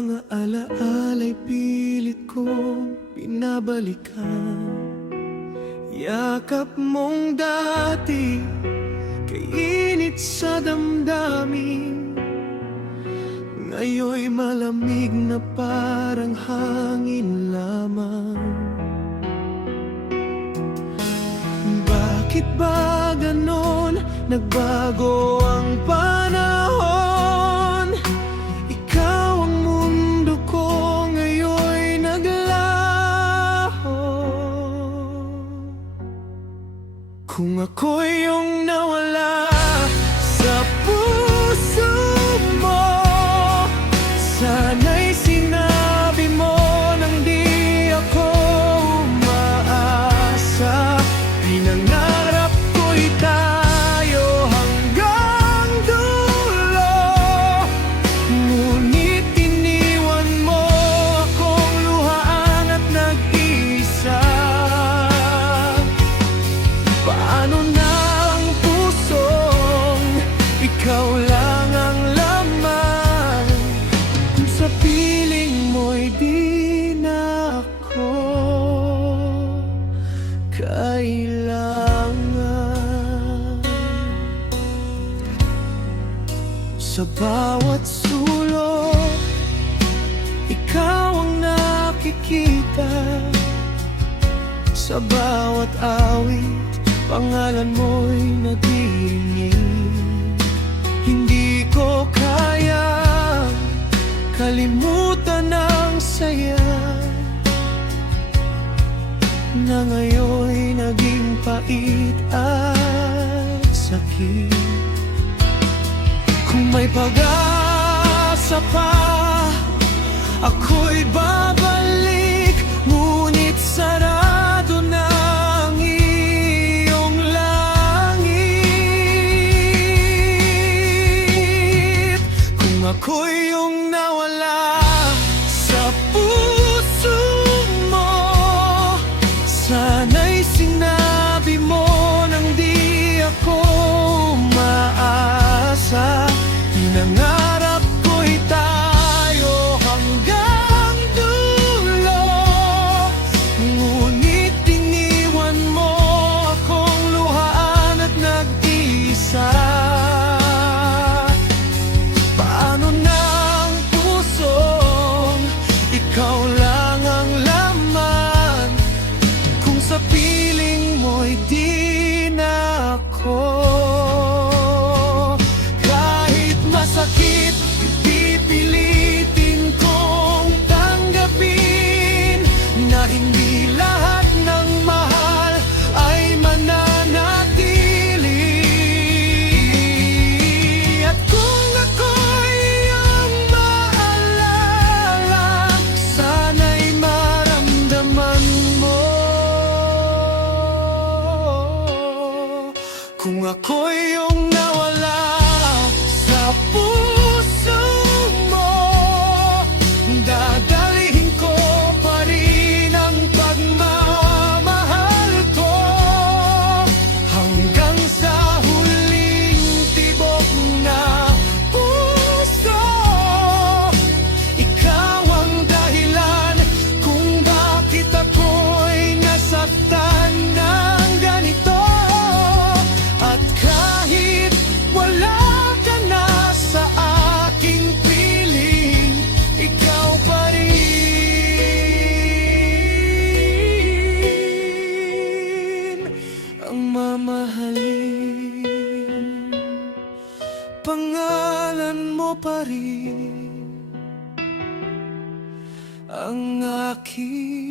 mga alaala'y pilit kong binabalikan. Yakap mong dati, kainit sa damdamin, ngayon'y malamig na parang hangin lamang. Bakit ba ganon? Nagbago ang panahon. Ikaw ang mundo ko, ngayon'y naglaho. Kung ako'y iyong nawala sa puso mo, sana'y sinabi mo nang di ako umaasa. Pinangarap ko'y tayo hanggang dulo, ngunit iniwan mo akong luhaan at nag-iisa. Paano na ang pusong ikaw lang ang laman, kung sa piling mo'y di na ako kailangan. Sa bawat sulok, ikaw ang nakikita. Sa bawat awit, pangalan mo'y nadidinig. Hindi ko kaya kalimutan ang saya na ngayon'y naging pait at sakit. Kung may pag-asa pa, ako'y babalik, ngunit sarado na ang iyong langit. Kung ako'y iyong nawala sa puso mo, sana'y sinabi mo nang di ako umaasa. Pinangarap ko'y tayo hanggang dulo, ngunit iniwan mo akong luhaan at nag-isa. Paano na ang pusong ikaw lang ang laman, kung sa piling mo'y di na ako. Kahit masakit, pipilitin kong tanggapin na hindi lahat ng mahal ay mananatili. At kung ako'y iyong maalala, sana'y maramdaman mo. Kung ako'y iyong nawala sa puso mo, dadalhin ko pa rin ang pagmamahal ko hanggang sa huling tibok na puso. Ikaw ang dahilan kung bakit ako'y nasaktan ng ganito. At kahit wala ka na sa aking piling, ikaw pa rin ang mamahalin. Pangalan mo pa rin ang aking